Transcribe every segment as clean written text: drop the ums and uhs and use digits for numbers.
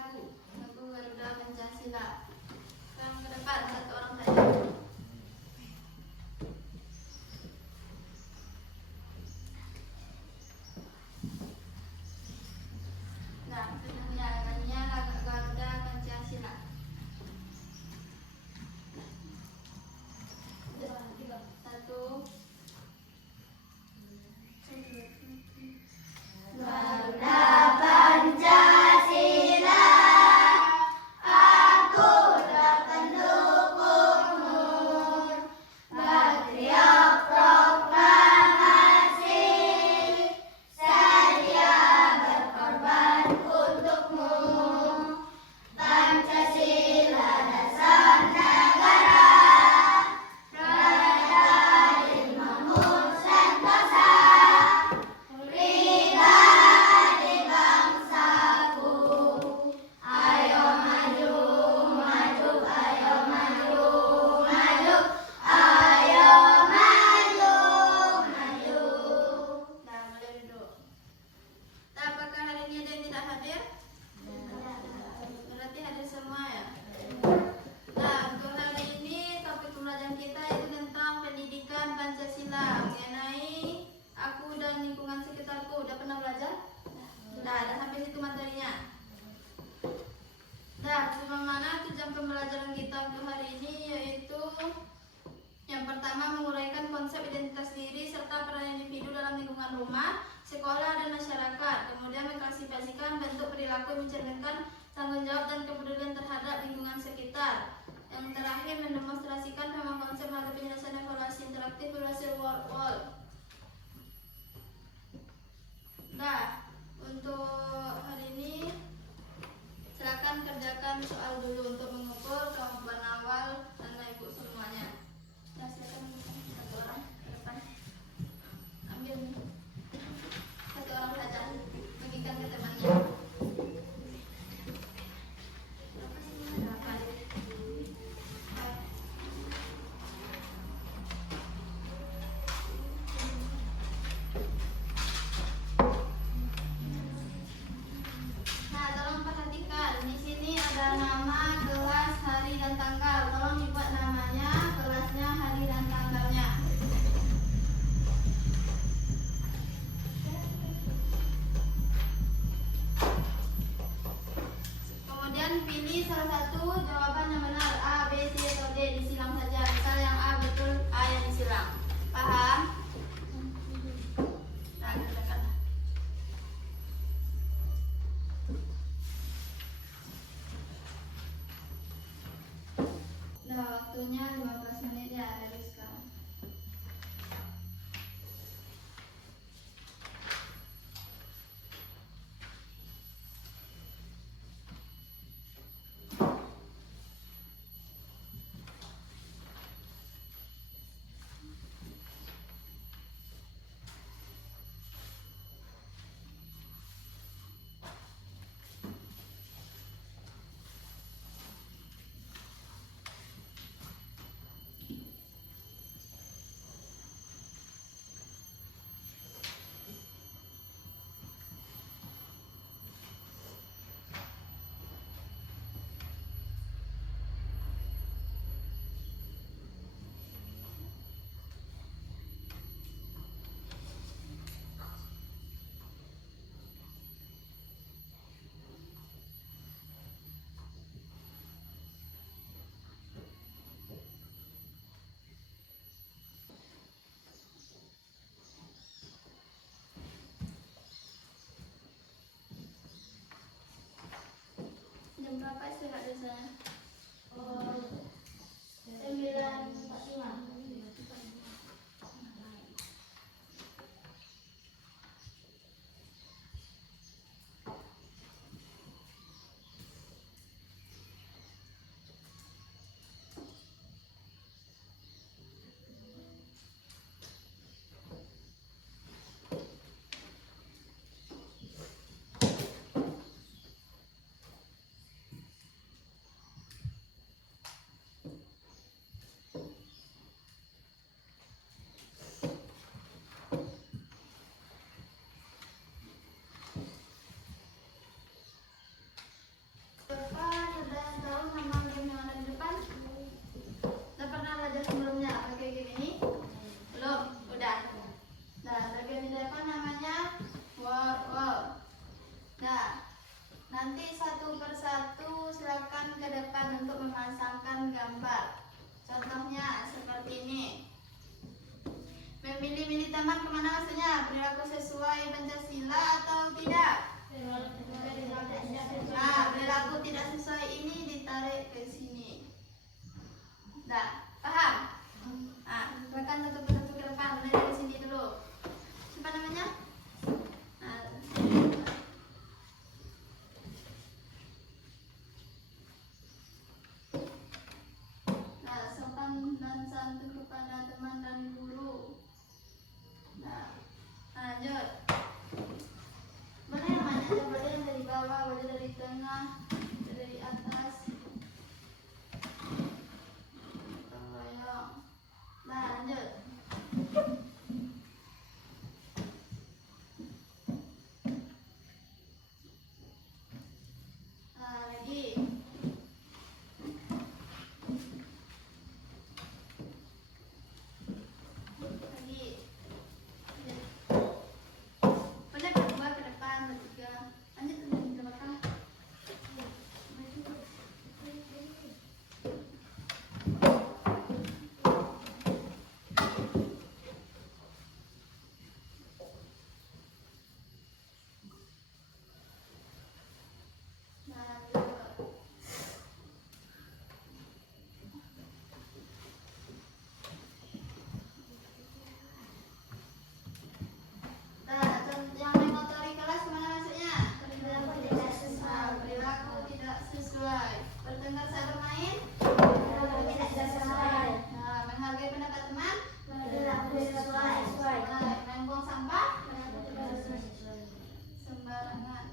Aku Garuda Pancasila. Sekarang ke depan, satu orang saja. Nah, penyanyiannya lagu Garuda Pancasila. Satu. Garuda Pancasila, aku datang dukungmu. Patriot proklamasi, saya berkorban untukmu. Pancasila dasar negara, rakyat adil makmur sentosa. Pribadi bangsaku, ayo maju, maju, ayo maju, maju, ayo maju, maju. Nah, mulai duduk. Apakah hari ini ada yang tidak hadir? Berarti hadir semua ya? Nah, untuk hari ini topik pembelajaran kita itu tentang pendidikan Pancasila, mengenai aku dan lingkungan sekitarku. Udah pernah belajar? Nah, ada sampai situ materinya. Nah, bagaimana tujuan pembelajaran kita untuk hari ini, yaitu yang pertama menguraikan konsep identitas diri serta peran individu dalam lingkungan rumah, sekolah, dan masyarakat. Kemudian mengklasifikasikan bentuk perilaku yang mencerminkan tanggung jawab dan kepedulian terhadap lingkungan sekitar. Yang terakhir mendemonstrasikan memang konsep melalui penyelesaian evaluasi interaktif berbasis world wall. Nah, untuk hari ini silakan kerjakan soal dulu untuk mengukur kemampuan awal Anda Ibu semuanya. Nah, silakan satu orang ke depan. Ambil nih. Satu orang saja. Bagikan ke temannya. Nah, tolong perhatikan. Di sini ada nama, kelas, hari, dan tanggal. Tolong dibuat namanya, kelasnya, hari, dan tanggalnya. Kemudian pilih salah satu jawaban yang benar, A, B, C, atau D. Disilang saja. Misal yang A betul, A yang disilang. Paham? Nah, kerjakan. Nah, waktunya 15 menit ya dari sekarang. Jam berapa istirahat biasanya? 9.45. Nanti satu persatu silakan ke depan untuk memasangkan gambar. Contohnya seperti ini. Memilih-milih teman kemana maksudnya? Perilaku sesuai Pancasila atau tidak? Nah, perilaku tidak sesuai ini ditarik ke sini. Nah, paham? Nah, silakan satu persatu ke depan. Mulai dari sini dulu. Siapa namanya? Nah, sopan dan santun kepada teman dan guru. Nah, lanjut. Mana yang mana? Boleh yang dari bawah, boleh dari tengah, dari atas. Tolong. Nah, lanjut. Nah, lagi. Lagi. Boleh berdua ke depan, bertiga. Lanjut ke belakang. Nah, lanjut. Nah, yang mengotori kelas kemana masuknya? Perilaku tidak sesuai. Perilaku tidak sesuai. Bertengkar saat bermain? Perilaku tidak sesuai. Nah, menghargai pendapat teman? Perilaku sesuai. Membuang sampah? Perilaku tidak sesuai. Sembarangan.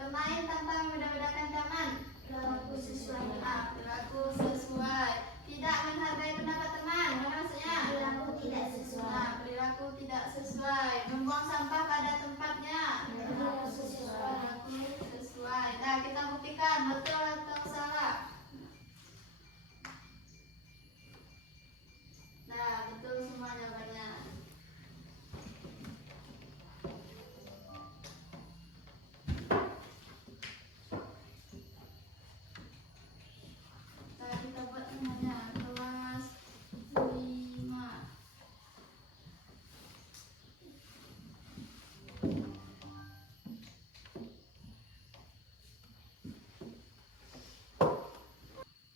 Bermain tanpa membeda-bedakan teman? Perilaku sesuai. Nah, perilaku sesuai. Tidak menghargai pendapat teman? Mana maksudnya? Perilaku tidak sesuai. Nah, perilaku tidak sesuai. Membuang sampah pada tempatnya? Perilaku sesuai. Perilaku sesuai. Nah, kita buktikan betul atau salah. Nah, betul semua jawabannya. Nah, kita buat namanya kelas 5.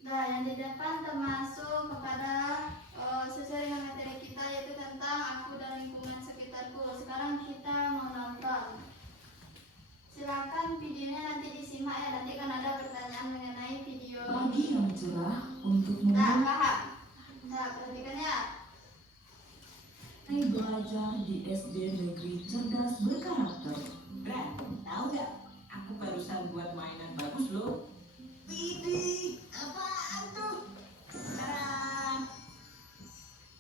Nah, yang di depan termasuk kepada sesuai dengan materi kita, yaitu tentang aku dan lingkungan sekitarku. Sekarang kita mau nonton. Silakan videonya nanti disimak ya. Nanti kan ada pertanyaan mengenai video. Pagi yang cerah untuk Nah, memulai paham? Nah, perhatikan ya. belajar di SD Negeri Cerdas Berkarakter. Ren, tahu gak? Aku barusan buat mainan bagus loh. Widih, apaan tuh? Tadam!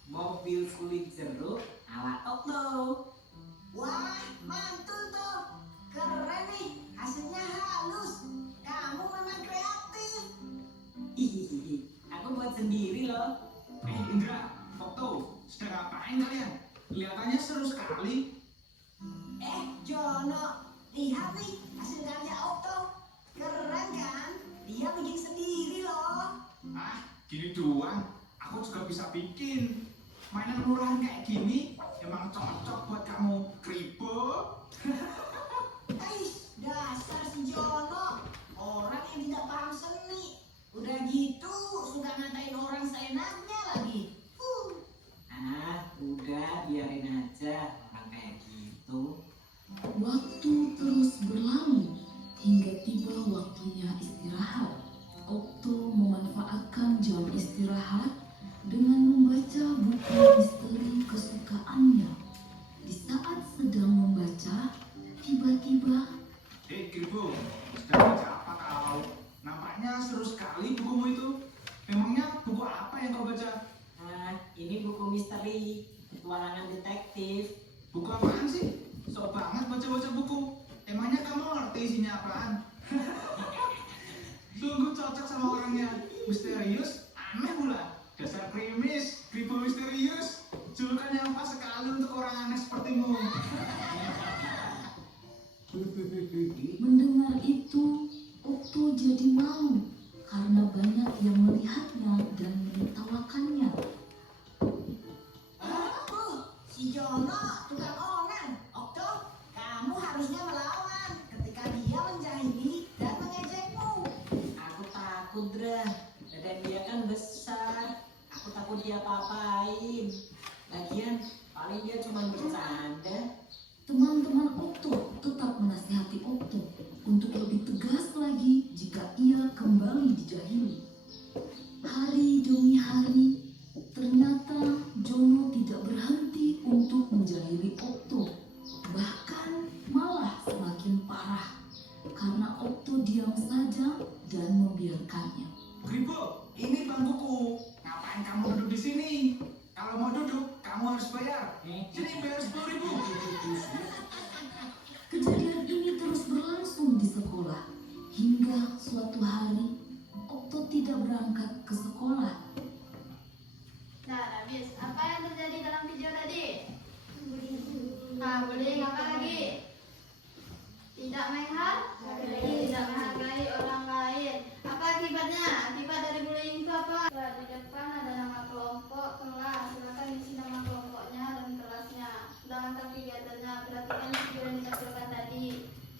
Mobil kulit jeruk ala Okto. Wah, mantul tuh. Keren nih, hasilnya halus. Kamu memang kreatif. Hihihi, aku buat sendiri loh. Indra, Okto, sedang ngapain kalian? Kelihatannya seru sekali. Jono, lihat nih hasil karya Okto. Keren kan? Dia bikin sendiri loh. Ah, gini doang. Aku juga bisa bikin. Mainan murahan kayak gini emang cocok buat kamu. Kribo. Dasar si Jono, orang yang tidak paham seni. Udah gitu, suka ngatain orang seenaknya lagi. Udah biarin aja orang kayak gitu. Waktu terus berlalu hingga tiba waktunya istirahat. Okto memanfaatkan jam istirahat dengan membaca buku misteri kesukaannya. Di saat sedang membaca, tiba-tiba Kribo, sedang baca apa kau? Nampaknya seru sekali bukumu itu. Memangnya buku apa yang kau baca? Ini buku misteri, petualangan detektif. Buku apaan sih? Sok banget baca-baca buku. Emangnya kamu ngerti isinya apaan? Sungguh cocok sama orangnya. Misterius, aneh pula. Dasar krimis, Kribo misterius. Julukan yang pas sekali untuk orang aneh sepertimu. mendengar itu Okto jadi malu karena banyak yang melihatnya dan menertawakannya. Si Jono tukang ongan. Okto, kamu harusnya melawan ketika dia menjahili dan mengejekmu. Aku takut, Dra. Badan dia kan besar. Aku takut dia apa-apain. Lagian, paling dia cuma bercanda. Teman-teman Okto tetap menasihati Okto untuk lebih tegas lagi jika ia kembali dijahili. Hari demi hari, ternyata Jono tidak berhenti untuk menjahili Okto. Bahkan malah semakin parah karena Okto diam saja dan membiarkannya. Kribo, ini bangkuku. Ngapain kamu duduk di sini? Kalau mau duduk, kamu harus bayar. Sini bayar 10.000. Kejadian ini terus berlangsung di sekolah hingga suatu hari Okto tidak berangkat ke sekolah. Nah, Nabis, apa yang terjadi dalam video tadi? Nah, bullying apa lagi? Tidak tidak menghargai orang lain. Apa akibatnya? Akibat dari bullying itu apa? Ya, di depan ada nama kelompok kelas. Silakan isi nama kelompoknya dan kelasnya. Sedangkan kegiatannya perhatikan video yang ditampilkan tadi.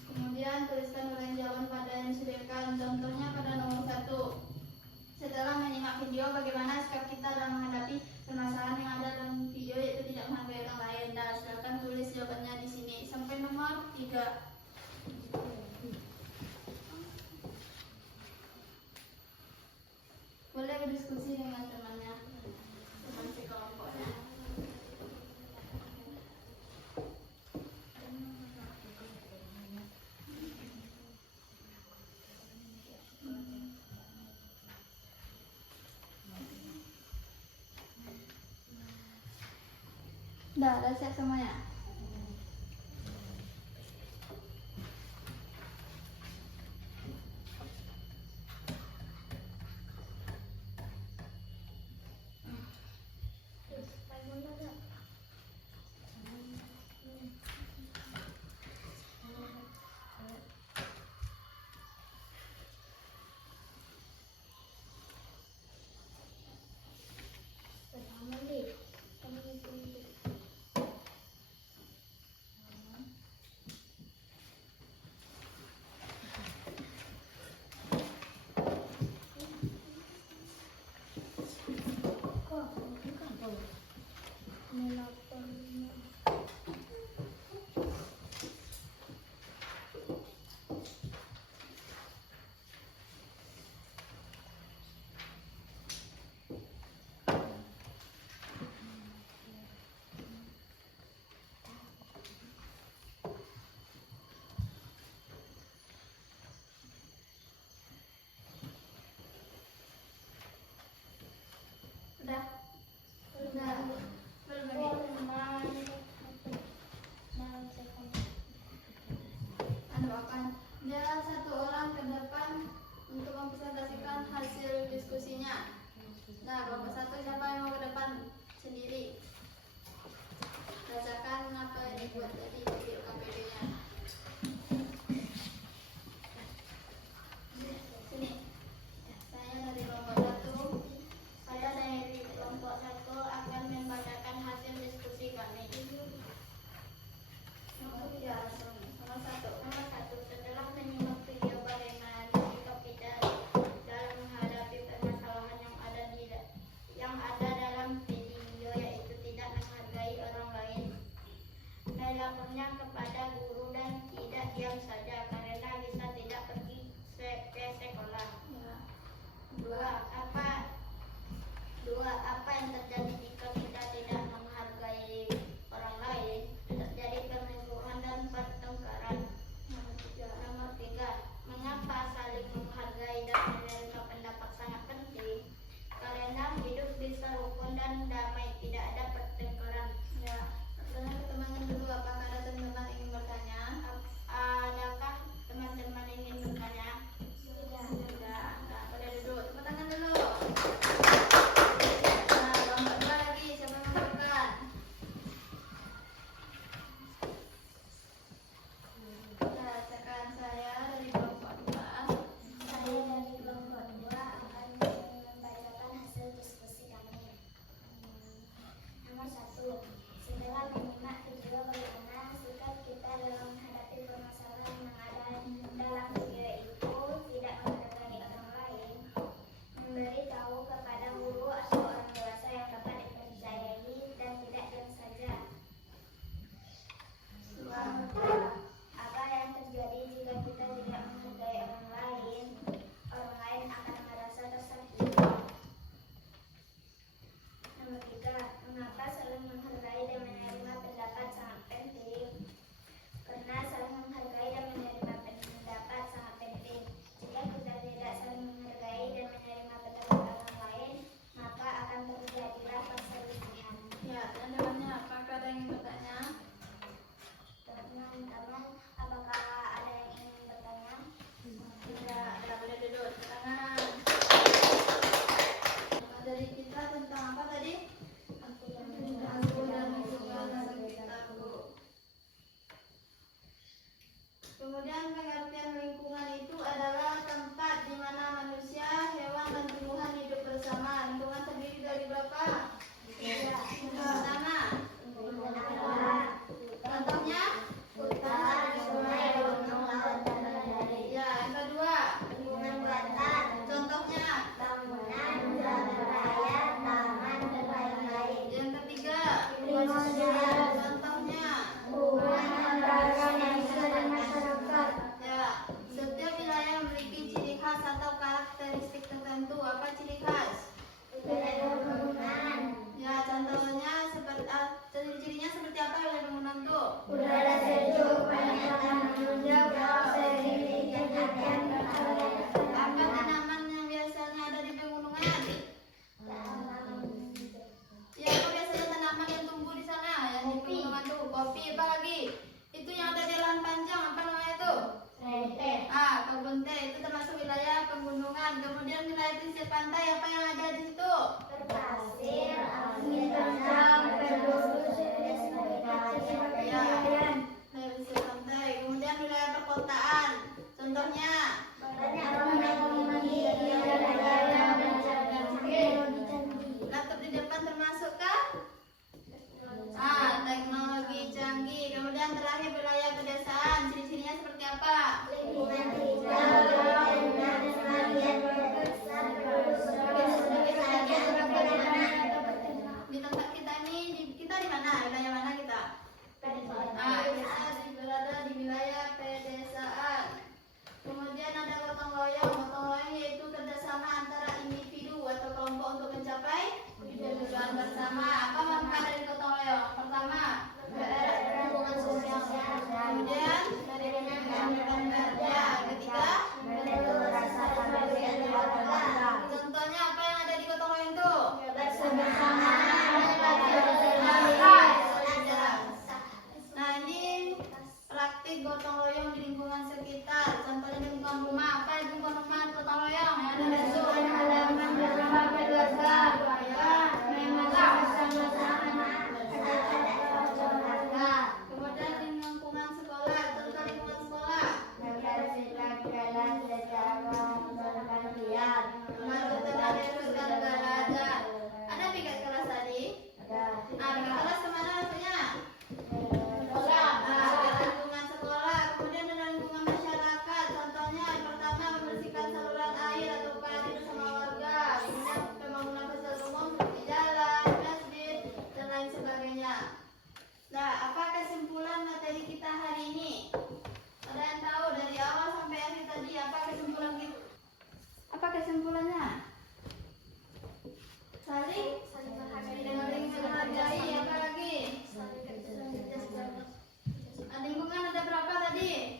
Kemudian tuliskan ulang jawaban pada yang disediakan. Contohnya pada nomor 1. Setelah menyimak video, bagaimana sikap kita dalam menghadapi permasalahan yang ada dalam video, yaitu tidak menghargai orang lain. Dan silakan tulis jawabannya di sini sampai nomor 3. Boleh berdiskusi dengan temannya, teman sekelompoknya. Udah siap semuanya? bersama. Lingkungan terdiri dari berapa? Pertama. Contohnya? Ya, yang kedua. Contohnya? Yang ketiga. Contohnya? Ya, setiap wilayah memiliki ciri khas atau karakteristik tertentu. Apa ciri khas? Ya, contohnya seperti ciri-cirinya seperti apa wilayah bangunan tuh? Apa tanaman yang biasanya ada di pegunungan? Ya, apa biasanya tanaman yang tumbuh di sana? Yang di pegunungan tuh kopi, apa lagi? Itu yang ada di lahan panjang, apa namanya itu? Kebun teh itu termasuk wilayah pegunungan. Kemudian wilayah pesisir pantai, apa yang ada di situ? Ya, wilayah pesisir pantai. Kemudian wilayah perkotaan. Contohnya? Laptop di depan termasuk kah? Teknologi canggih. Kemudian terakhir wilayah pedesaan. Ciri-cirinya seperti apa? Di tempat kita ini, kita di mana? Wilayah mana kita? Kita berada di wilayah pedesaan. Kemudian ada gotong royong. Gotong royong yaitu kerjasama antara individu atau kelompok untuk mencapai tujuan bersama. Apa manfaat dari gotong royong? Pertama, hubungan sosial. Kemudian, menambahkan kerja. Ketiga, contohnya apa yang ada di gotong royong itu? Nah, ini praktik gotong royong di lingkungan sekitar. Contohnya di lingkungan rumah. Apa di lingkungan rumah gotong royong? Yang ada di situ. Kemudian di lingkungan sekolah. Contoh lingkungan sekolah. Ada piket kelas tadi? Piket kelas kemana maksudnya? Lingkungan sekolah. Kemudian ada lingkungan masyarakat. Contohnya yang pertama membersihkan saluran air atau padi bersama warga. Kemudian pembangunan fasilitas umum seperti jalan, masjid, dan lain sebagainya. Nah, apa kesimpulan materi kita hari ini? Ada yang tahu dari awal sampai akhir tadi apa kesimpulan kita? Apa kesimpulannya? Saling menghargai. Apa lagi? Lingkungan ada berapa tadi?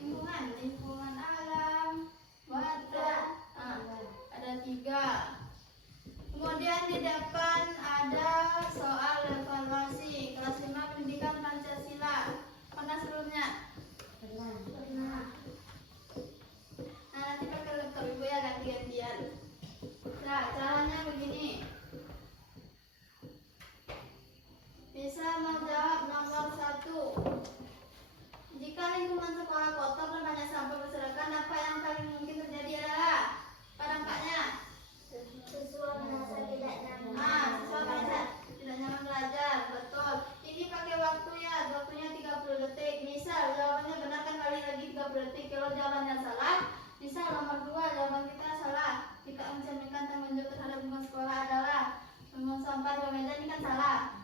Lingkungan alam, wadah, ada 3. Kemudian di depan ada soal evaluasi kelas 5 pendidikan Pancasila. Pernah sebelumnya? Pernah. Nah, nanti pakai laptop ibu ya ganti-gantian. Nah, caranya begini. Bisa menjawab nomor 1. Jika lingkungan sekolah kotor dan banyak sampah berserakan, apa yang paling mungkin terjadi adalah apa dampaknya? Siswa merasa tidak nyaman belajar. Betul. Ini pakai waktu ya, waktunya 30 detik. Misal jawabannya benar kan, kali lagi 30 detik. Kalau jawabannya salah, misal nomor 2 jawaban kita salah. Kita mencerminkan tanggung jawab terhadap lingkungan sekolah adalah membuang sampah di meja, ini kan salah.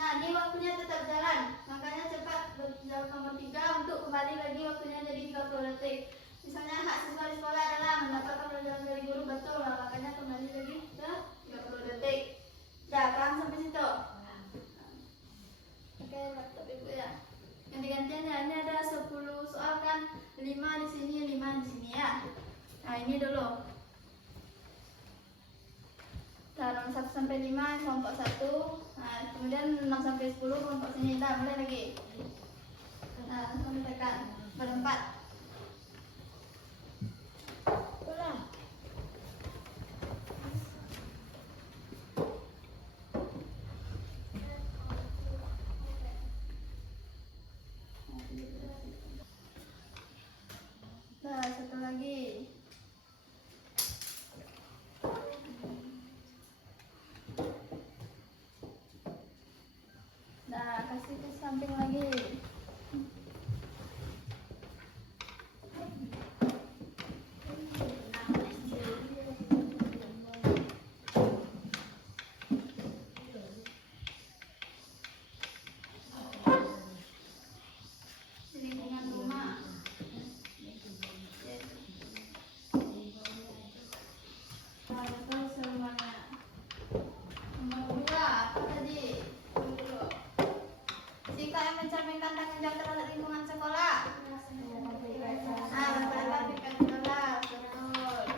Nah, ini waktunya tetap jalan. Makanya cepat jawab nomor 3 untuk kembali lagi waktunya jadi 30 detik. Misalnya hak siswa di sekolah adalah mendapatkan pelajaran dari guru, betul lah. Makanya kembali lagi ke 30 detik. Udah paham sampai situ? Oke, laptop ibu ya. Ganti-gantiannya ini ada 10 soal kan, 5 di sini, 5 di sini ya. Nah, ini dulu. Nomor 1 sampai 5 kelompok 1. Nah, kemudian 6 sampai 10 kelompok sini. Nah, mulai lagi. Nah, sampai tekan berempat. Nah, satu lagi. samping lagi. Di lingkungan rumah. Itu semuanya. Nomor 2, apa tadi? Tunggu dulu. Sikap yang mencerminkan tanggung jawab terhadap lingkungan sekolah. Berapa pipet kelas, betul.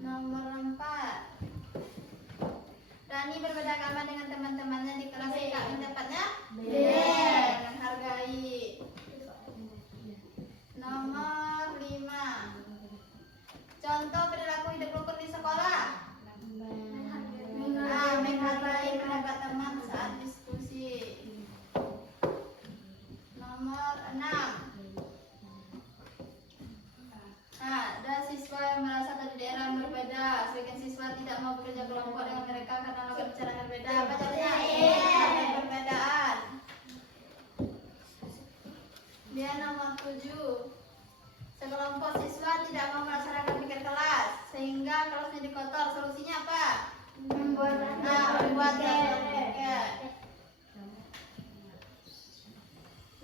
Nomor 4, berani berbeda agama dengan teman-temannya di kelas. Sikap yang tepatnya menghargai. Nomor 5, contoh perilaku hidup rukun di sekolah. Menghargai pendapat teman saat diskusi. Nomor 6, ada siswa yang merasa dari daerah yang berbeda. Sebagian siswa tidak mau bekerja kelompok dengan mereka karena lakukan cara yang berbeda. Apa jawabnya? Perbedaan. Dia nomor 7, sekelompok siswa tidak mau melaksanakan pikir kelas sehingga kelasnya dikotor. Solusinya apa? Membuat tiket.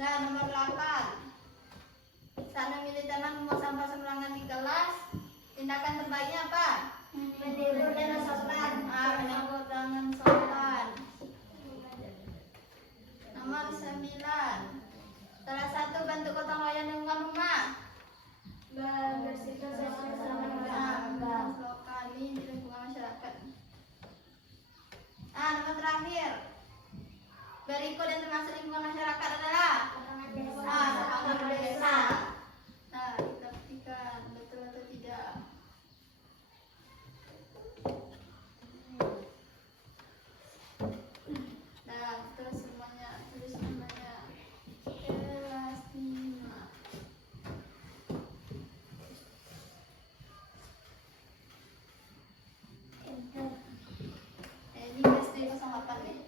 Dan nomor 8, saat memilih teman membuang sampah sembarangan di kelas, tindakan terbaiknya apa? Menegur dengan sopan. Menegur dengan sopan. Nomor 9, salah satu bentuk gotong royong lingkungan rumah. Bersihkan bersama lokal di lingkungan masyarakat. Nomor terakhir, berikut dan termasuk lingkungan masyarakat adalah sepanjang desa. Kita buktikan betul atau tidak. Terus semuanya tulis namanya. Kelas 5. Ini kelas 08 nih.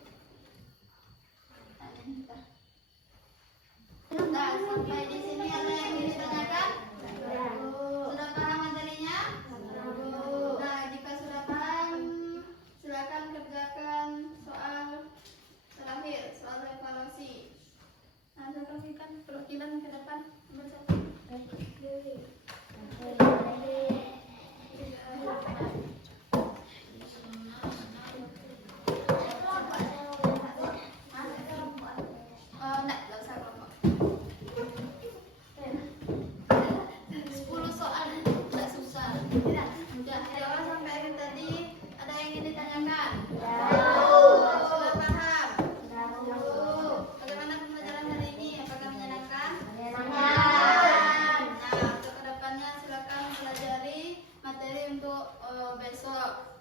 Sampai di sini ada yang ingin ditanyakan? Sudah paham materinya? Jika sudah paham, silakan kerjakan soal terakhir, soal evaluasi. Silakan perwakilan ke depan. Nomor 10 soal tidak susah. Mudah. Jawab sampai akhir tadi. Ada yang ingin ditanyakan? Sudah paham? Bagaimana pembelajaran hari ini? Apakah menyenangkan? Untuk kedepannya silakan pelajari materi untuk besok.